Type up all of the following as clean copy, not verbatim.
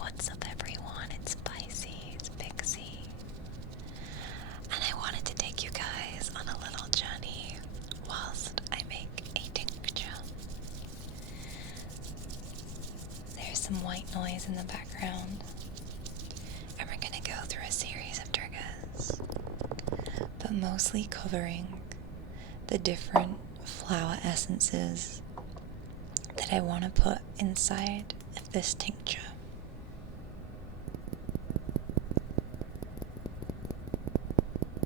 what's up everyone, it's Pixie, it's Pixie. And I wanted to take you guys on a little journey whilst I make a tincture. There's some white noise in the background, and we're gonna go through a series of triggers, but mostly covering the different flower essences that I want to put inside of this tincture.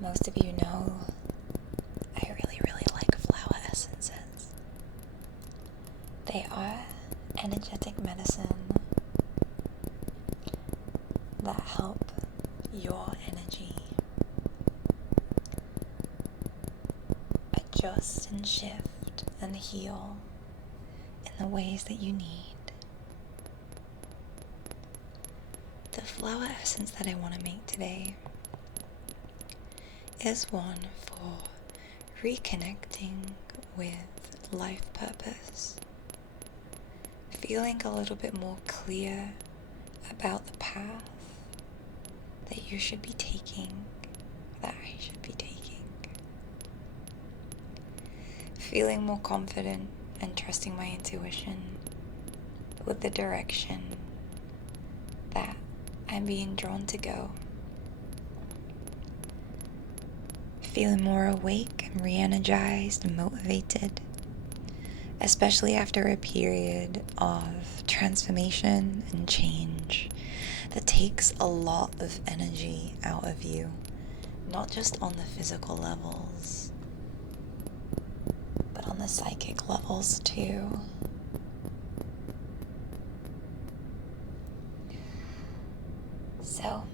Most of you know I really like flower essences. They are energetic medicine that help your energy adjust and shift and heal in the ways that you need. The flower essence that I want to make today is one for reconnecting with life purpose, feeling a little bit more clear about the path that you should be taking, that I should be taking, feeling more confident and trusting my intuition with the direction that I'm being drawn to go. Feeling more awake and re-energized and motivated, especially after a period of transformation and change that takes a lot of energy out of you, not just on the physical levels, but on the psychic levels too. So,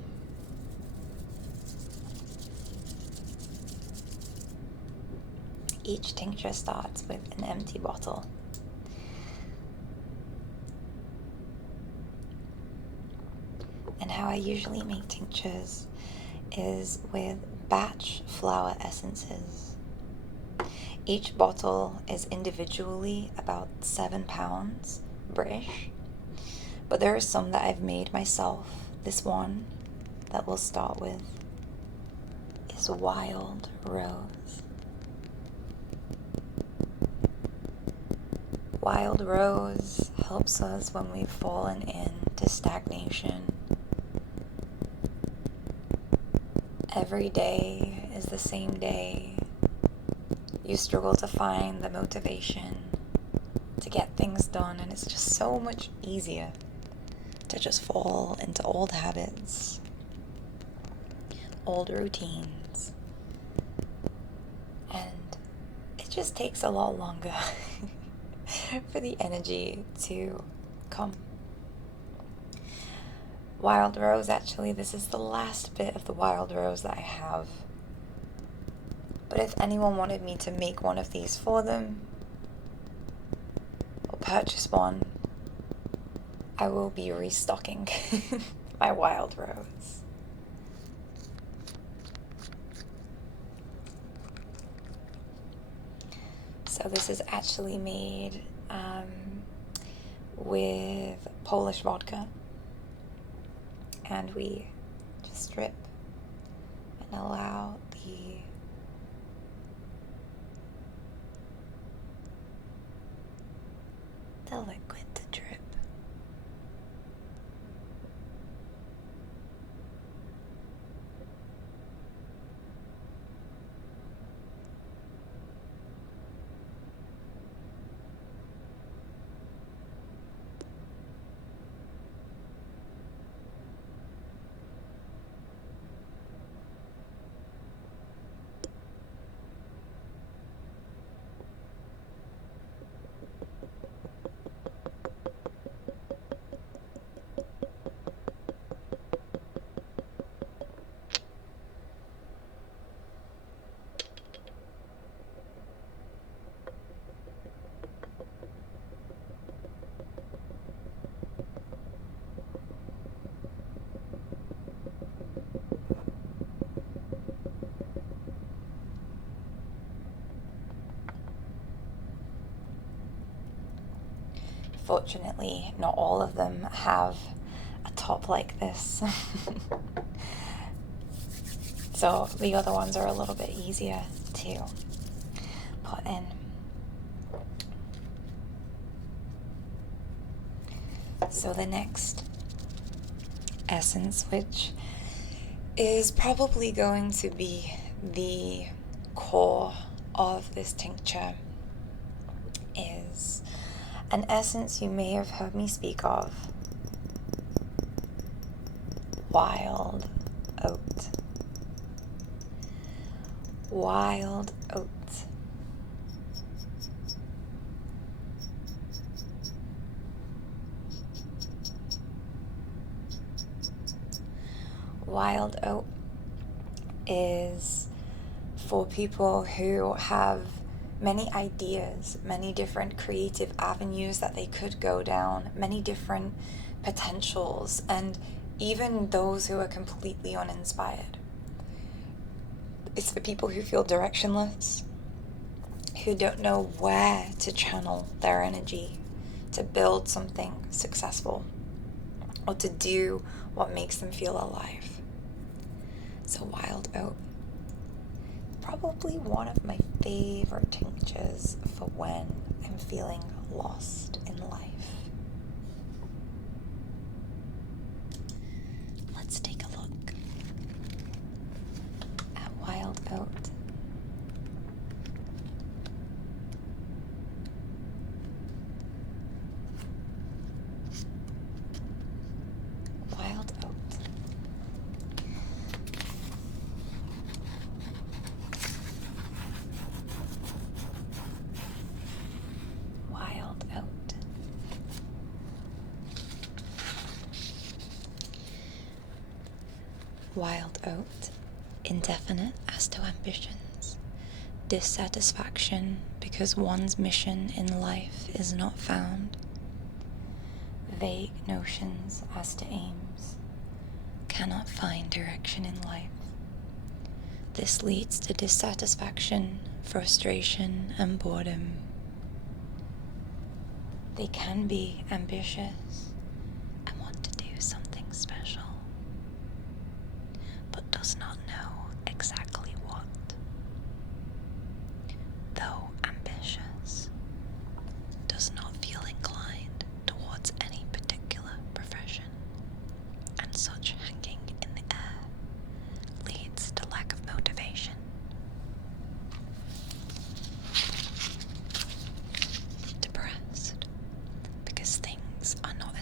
each tincture starts with an empty bottle. And how I usually make tinctures is with batch flower essences. Each bottle is individually about 7 pounds British, but there are some that I've made myself. This one that we'll start with is Wild Rose. Wild Rose helps us when we've fallen into stagnation. Every day is the same day. You struggle to find the motivation to get things done, and it's just so much easier to just fall into old habits, old routines, and it just takes a lot longer for the energy to come. Wild Rose, actually, this is the last bit of the Wild Rose that I have. But if anyone wanted me to make one of these for them, or purchase one, I will be restocking my Wild Rose. So this is actually made with Polish vodka, and we just strip and allow the liquid to drip. Fortunately, not all of them have a top like this. So the other ones are a little bit easier to put in. So the next essence, which is probably going to be the core of this tincture, is an essence you may have heard me speak of: wild oat. Wild oat. Wild oat is for people who have many ideas, many different creative avenues that they could go down, many different potentials, and even those who are completely uninspired. It's for people who feel directionless, who don't know where to channel their energy to build something successful or to do what makes them feel alive. So wild oat, probably one of my favorite tinctures for when I'm feeling lost in life. Let's take a look at wild oat. Wild oat. Wild oat. Wild oat, indefinite as to ambitions, dissatisfaction because one's mission in life is not found, vague notions as to aims, cannot find direction in life. This leads to dissatisfaction, frustration, and boredom. They can be ambitious and want to do something special, but does not know exactly what. Though ambitious, does not feel inclined towards any particular profession, and such hanging in the air leads to lack of motivation. Depressed because things are not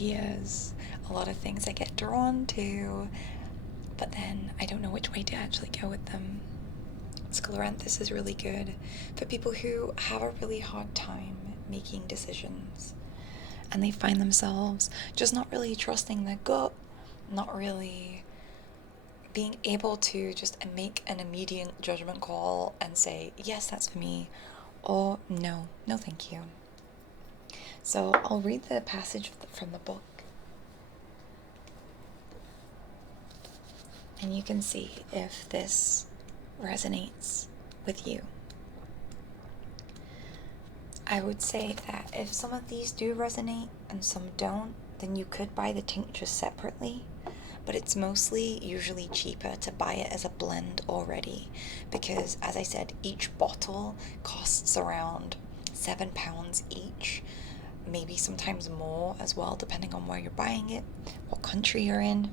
ideas, a lot of things I get drawn to, but then I don't know which way to actually go with them. Scleranthus is really good for people who have a really hard time making decisions, and they find themselves just not really trusting their gut, not really being able to just make an immediate judgment call and say, yes, that's for me, or no, no thank you. So I'll read the passage from the book, and you can see if this resonates with you. I would say that if some of these do resonate and some don't, then you could buy the tinctures separately, but it's mostly usually cheaper to buy it as a blend already, because as I said, each bottle costs around £7 each, maybe sometimes more as well, depending on where you're buying it, what country you're in.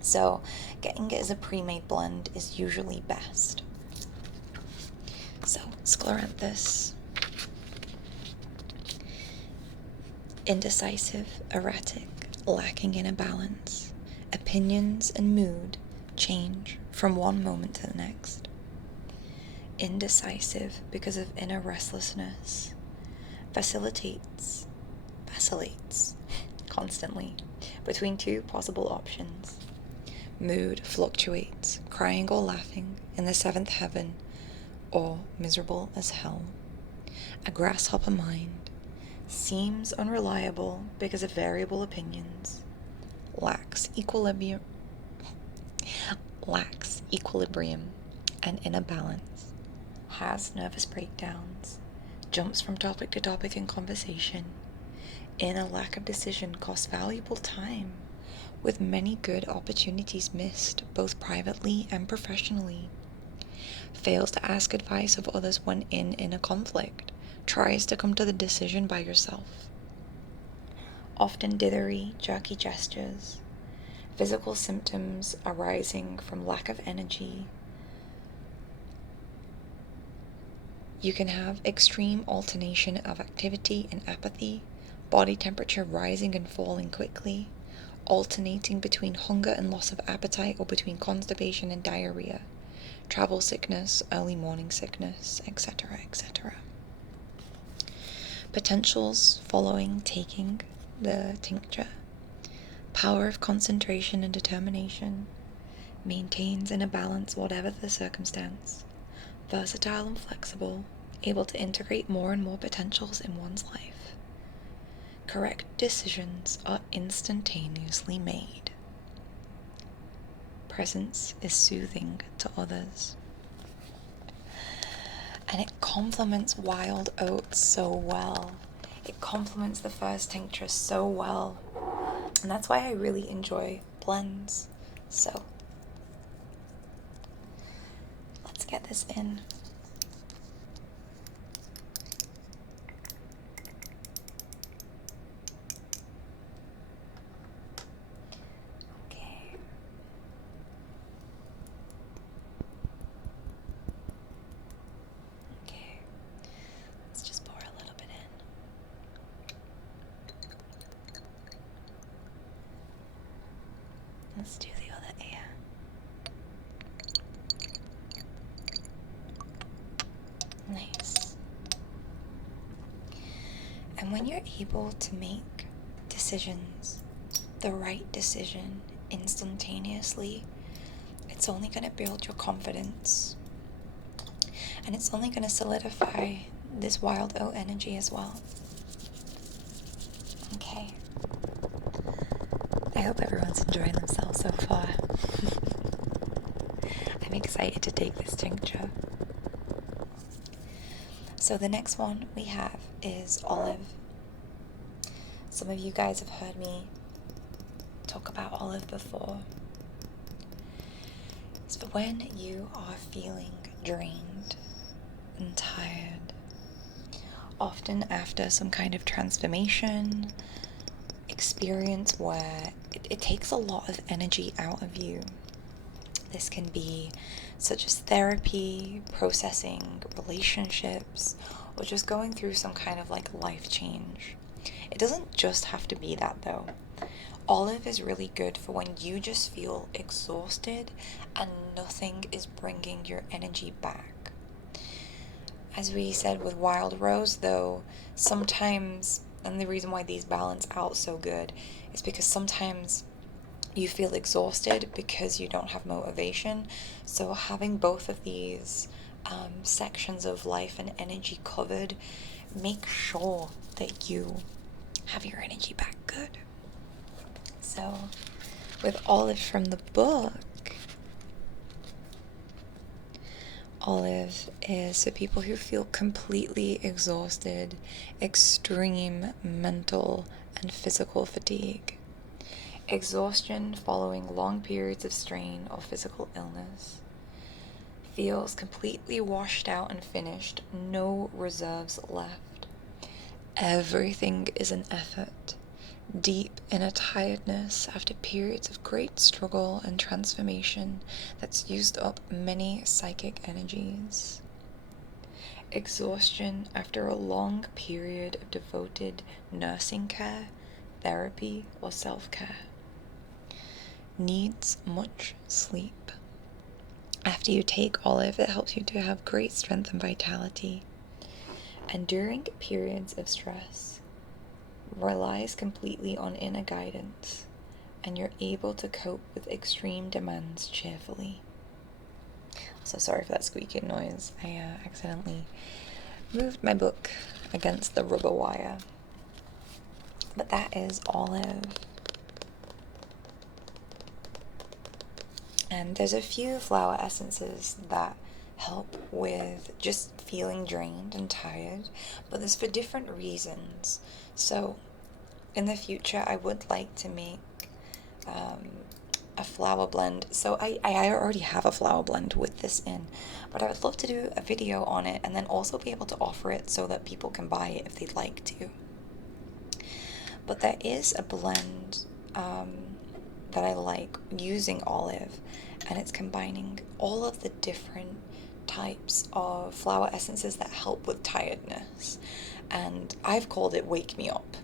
So getting it as a pre-made blend is usually best. So Scleranthus: indecisive, erratic, lacking in a balance. Opinions and mood change from one moment to the next. Indecisive because of inner restlessness. Vacillates constantly between two possible options. Mood fluctuates, crying or laughing in the seventh heaven, or miserable as hell. A grasshopper mind. Seems unreliable because of variable opinions. Lacks equilibrium and inner balance. Has nervous breakdowns. Jumps from topic to topic in conversation. In a lack of decision costs valuable time, with many good opportunities missed, both privately and professionally. Fails to ask advice of others when in a conflict. Tries to come to the decision by yourself. Often dithery, jerky gestures. Physical symptoms arising from lack of energy. You can have extreme alternation of activity and apathy, body temperature rising and falling quickly, alternating between hunger and loss of appetite, or between constipation and diarrhea, travel sickness, early morning sickness, etc., etc. Potentials following taking the tincture: power of concentration and determination, maintains in a balance whatever the circumstance, versatile and flexible, able to integrate more and more potentials in one's life. Correct decisions are instantaneously made. Presence is soothing to others. And it complements wild oats so well. It complements the first tincture so well. And that's why I really enjoy blends. So let's get this in. Okay. Okay. Let's just pour a little bit in. Let's do the other ear. Nice. And when you're able to make decisions, the right decision, instantaneously, it's only going to build your confidence. And it's only going to solidify this wild oat energy as well. Okay. I hope everyone's enjoying themselves so far. I'm excited to take this tincture. So the next one we have is olive. Some of you guys have heard me talk about olive before. So when you are feeling drained and tired, often after some kind of transformation experience where it takes a lot of energy out of you. This can be such as therapy, processing relationships, or just going through some kind of like life change. It doesn't just have to be that though. Olive is really good for when you just feel exhausted and nothing is bringing your energy back. As we said with wild rose though, sometimes, and the reason why these balance out so good is because sometimes you feel exhausted because you don't have motivation. So having both of these sections of life and energy covered, make sure that you have your energy back good. So with Olive from the book, Olive is for people who feel completely exhausted, extreme mental and physical fatigue, exhaustion following long periods of strain or physical illness, feels completely washed out and finished, no reserves left. Everything is an effort, deep in a tiredness after periods of great struggle and transformation that's used up many psychic energies. Exhaustion after a long period of devoted nursing care, therapy, or self-care. Needs much sleep. After you take Olive, it helps you to have great strength and vitality. And during periods of stress, relies completely on inner guidance, and you're able to cope with extreme demands cheerfully. So sorry for that squeaking noise. I accidentally moved my book against the rubber wire. But that is Olive. And there's a few flower essences that help with just feeling drained and tired, but there's for different reasons. So in the future, I would like to make a flower blend. So I already have a flower blend with this in, but I would love to do a video on it and then also be able to offer it so that people can buy it if they'd like to. But there is a blend that I like using Olive, and it's combining all of the different types of flower essences that help with tiredness, and I've called it Wake Me Up.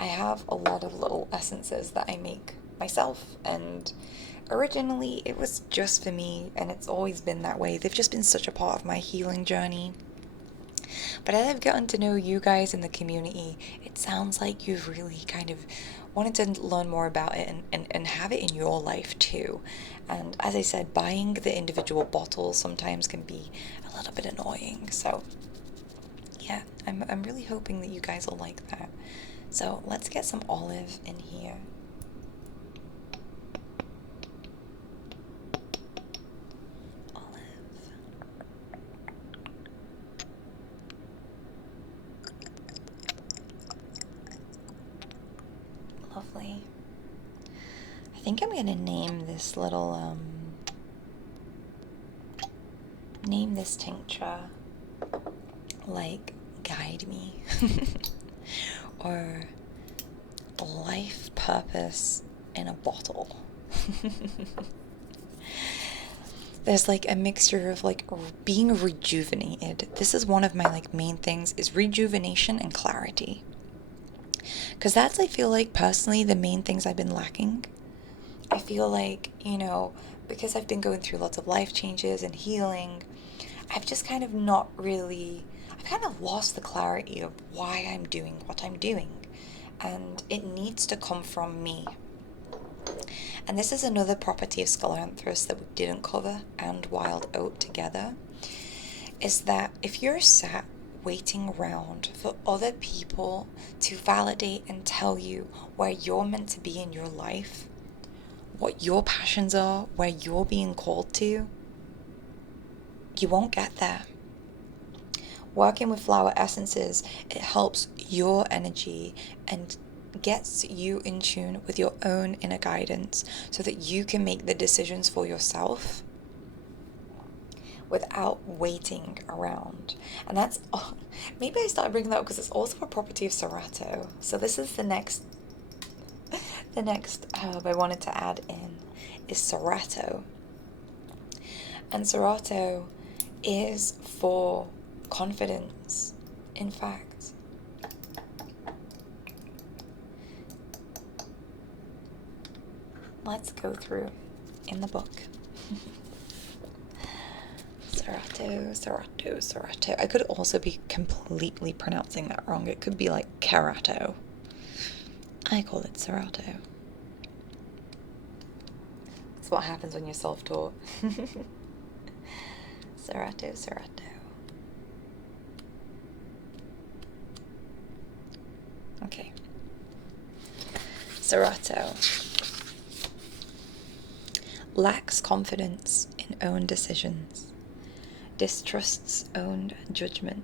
I have a lot of little essences that I make myself, and originally it was just for me, and it's always been that way. They've just been such a part of my healing journey. But as I've gotten to know you guys in the community, it sounds like you've really kind of wanted to learn more about it and have it in your life too. And as I said, buying the individual bottles sometimes can be a little bit annoying. So yeah, I'm really hoping that you guys will like that. So let's get some Olive in here. Lovely. I think I'm gonna name this little name this tincture like Guide Me or Life Purpose in a Bottle. There's like a mixture of like being rejuvenated. This is one of my like main things, is rejuvenation and clarity. Because that's, I feel like, personally, the main things I've been lacking. I feel like, because I've been going through lots of life changes and healing, I've just kind of I've kind of lost the clarity of why I'm doing what I'm doing. And it needs to come from me. And this is another property of Scleranthus that we didn't cover, and wild oat together, is that if you're sat waiting around for other people to validate and tell you where you're meant to be in your life, what your passions are, where you're being called to, you won't get there. Working with flower essences, it helps your energy and gets you in tune with your own inner guidance so that you can make the decisions for yourself without waiting around. And that's, maybe I started bringing that up because it's also a property of Cerato. So this is the next herb I wanted to add in is Cerato. And Cerato is for confidence. In fact, let's go through in the book. Cerato, Cerato, Cerato. I could also be completely pronouncing that wrong. It could be like Cerato. I call it Cerato. That's what happens when you're self-taught. Cerato, Cerato. Okay. Cerato lacks confidence in own decisions, distrusts own judgment,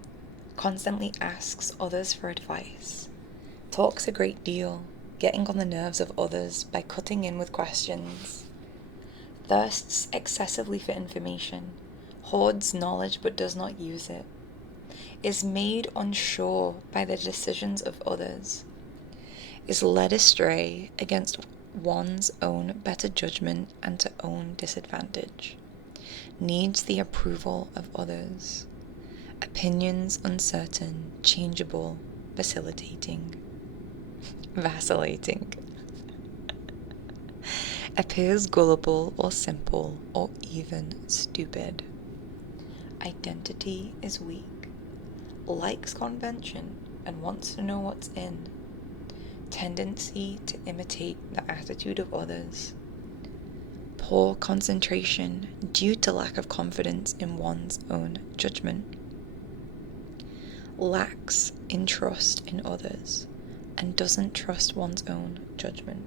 constantly asks others for advice, talks a great deal, getting on the nerves of others by cutting in with questions, thirsts excessively for information, hoards knowledge but does not use it, is made unsure by the decisions of others, is led astray against one's own better judgment and to own disadvantage, needs the approval of others, opinions uncertain, changeable, vacillating, appears gullible or simple or even stupid, identity is weak, likes convention and wants to know what's in, tendency to imitate the attitude of others, poor concentration due to lack of confidence in one's own judgment, lacks in trust in others, and doesn't trust one's own judgment.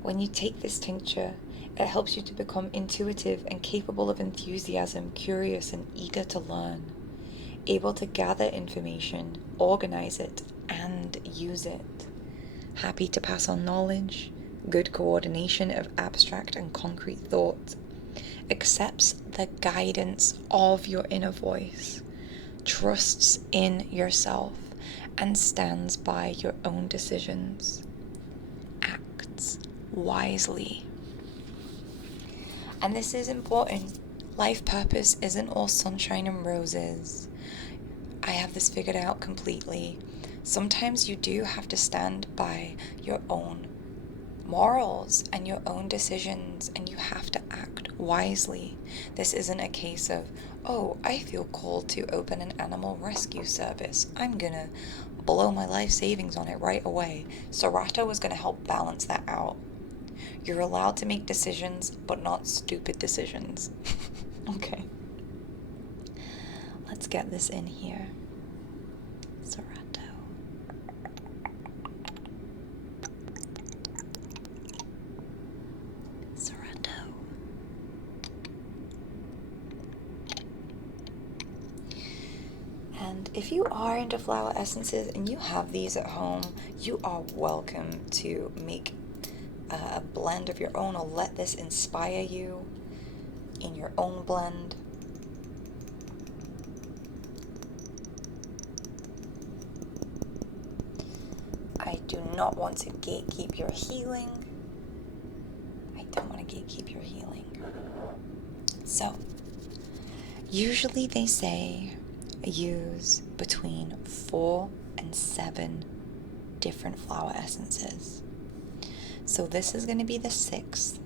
When you take this tincture, it helps you to become intuitive and capable of enthusiasm, curious and eager to learn, able to gather information, organize it, and use it, happy to pass on knowledge, good coordination of abstract and concrete thought, accepts the guidance of your inner voice, trusts in yourself, and stands by your own decisions, acts wisely. And this is important. Life purpose isn't all sunshine and roses. I have this figured out completely. Sometimes you do have to stand by your own morals and your own decisions, and you have to act wisely. This isn't a case of, oh, I feel called to open an animal rescue service, I'm gonna blow my life savings on it right away. Cerato is gonna help balance that out. You're allowed to make decisions, but not stupid decisions. Okay. Let's get this in here. Cerato. Cerato. And if you are into flower essences and you have these at home, you are welcome to make a blend of your own, or let this inspire you in your own blend. I do not want to gatekeep your healing. I don't want to gatekeep your healing. So, usually they say use between 4 and 7 different flower essences. So this is going to be the 6th.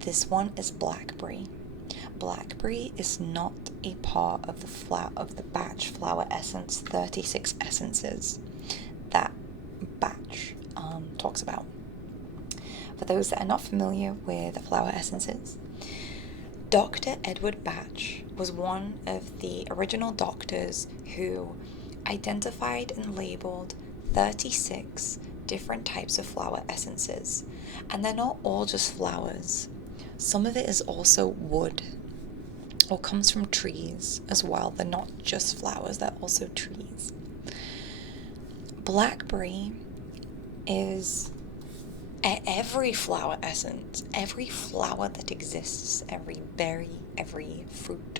This one is Blackberry. Blackberry is not a part of the batch flower essence 36 essences that batch talks about. For those that are not familiar with flower essences, Dr. Edward Batch was one of the original doctors who identified and labeled 36 different types of flower essences, and they're not all just flowers. Some of it is also wood, or comes from trees as well. They're not just flowers, they're also trees. Blackberry is every flower essence, every flower that exists, every berry, every fruit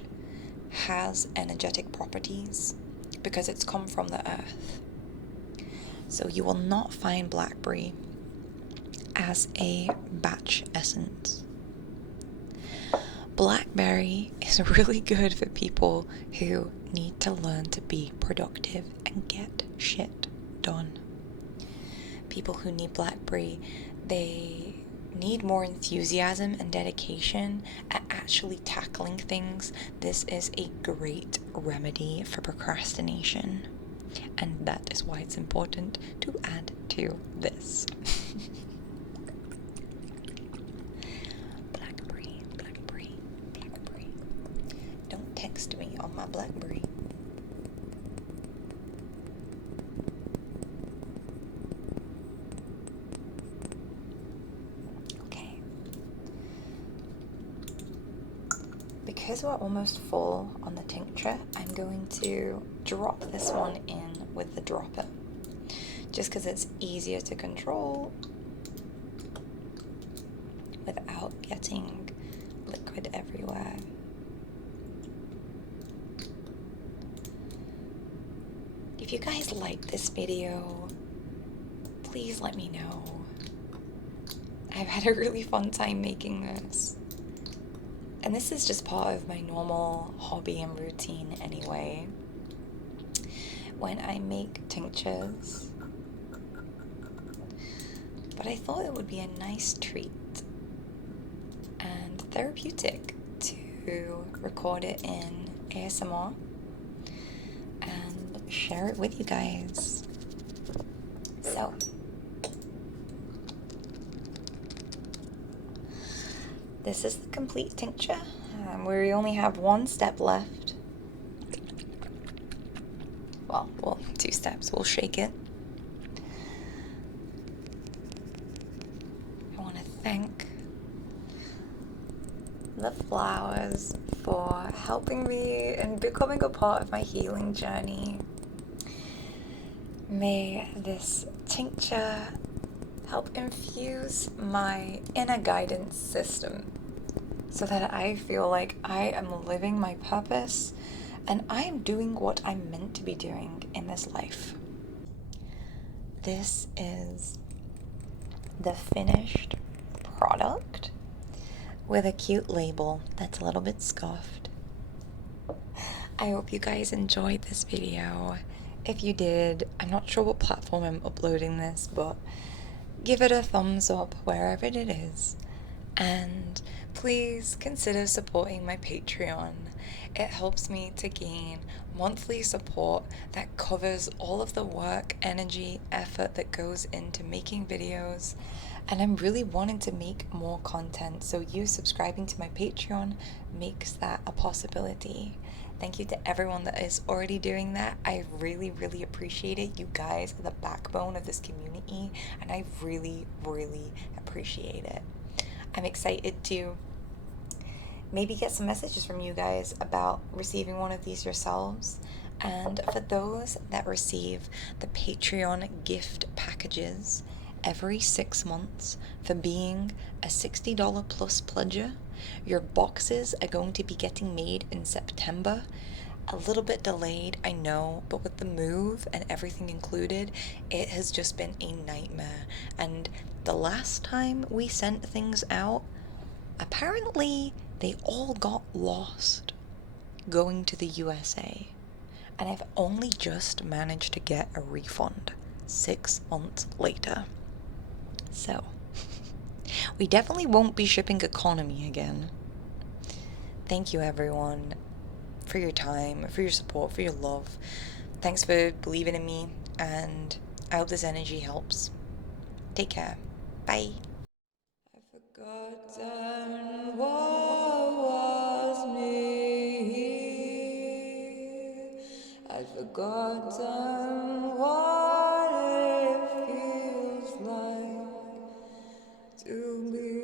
has energetic properties because it's come from the earth. So you will not find Blackberry as a batch essence. Blackberry is really good for people who need to learn to be productive and get shit done. People who need Blackberry, they need more enthusiasm and dedication at actually tackling things, this is a great remedy for procrastination. And that is why it's important to add to this. Blackberry, Blackberry, Blackberry. Don't text me on my Blackberry. Okay. Because we're almost full on the tincture, I'm going to drop this one in with the dropper. Just because it's easier to control without getting liquid everywhere. If you guys like this video, please let me know. I've had a really fun time making this. And this is just part of my normal hobby and routine anyway. When I make tinctures. But I thought it would be a nice treat and therapeutic to record it in ASMR and share it with you guys. So, this is the complete tincture. We only have one step left. Well, 2 steps. We'll shake it. I want to thank the flowers for helping me and becoming a part of my healing journey. May this tincture help infuse my inner guidance system so that I feel like I am living my purpose and I am doing what I'm meant to be doing in this life. This is the finished product with a cute label that's a little bit scuffed. I hope you guys enjoyed this video. If you did, I'm not sure what platform I'm uploading this, but give it a thumbs up wherever it is. And please consider supporting my Patreon. It helps me to gain monthly support that covers all of the work, energy, effort that goes into making videos. And I'm really wanting to make more content, so you subscribing to my Patreon makes that a possibility. Thank you to everyone that is already doing that. I really, really appreciate it. You guys are the backbone of this community, and I really, really appreciate it. I'm excited to maybe get some messages from you guys about receiving one of these yourselves. And for those that receive the Patreon gift packages every 6 months for being a $60 plus pledger, your boxes are going to be getting made in September. A little bit delayed, I know, but with the move and everything included, it has just been a nightmare. And the last time we sent things out, apparently they all got lost going to the USA. And I've only just managed to get a refund 6 months later. So, we definitely won't be shipping economy again. Thank you, everyone, for your time, for your support, for your love. Thanks for believing in me, and I hope this energy helps. Take care. Bye. I've forgotten what was me. I've forgotten what it feels like to be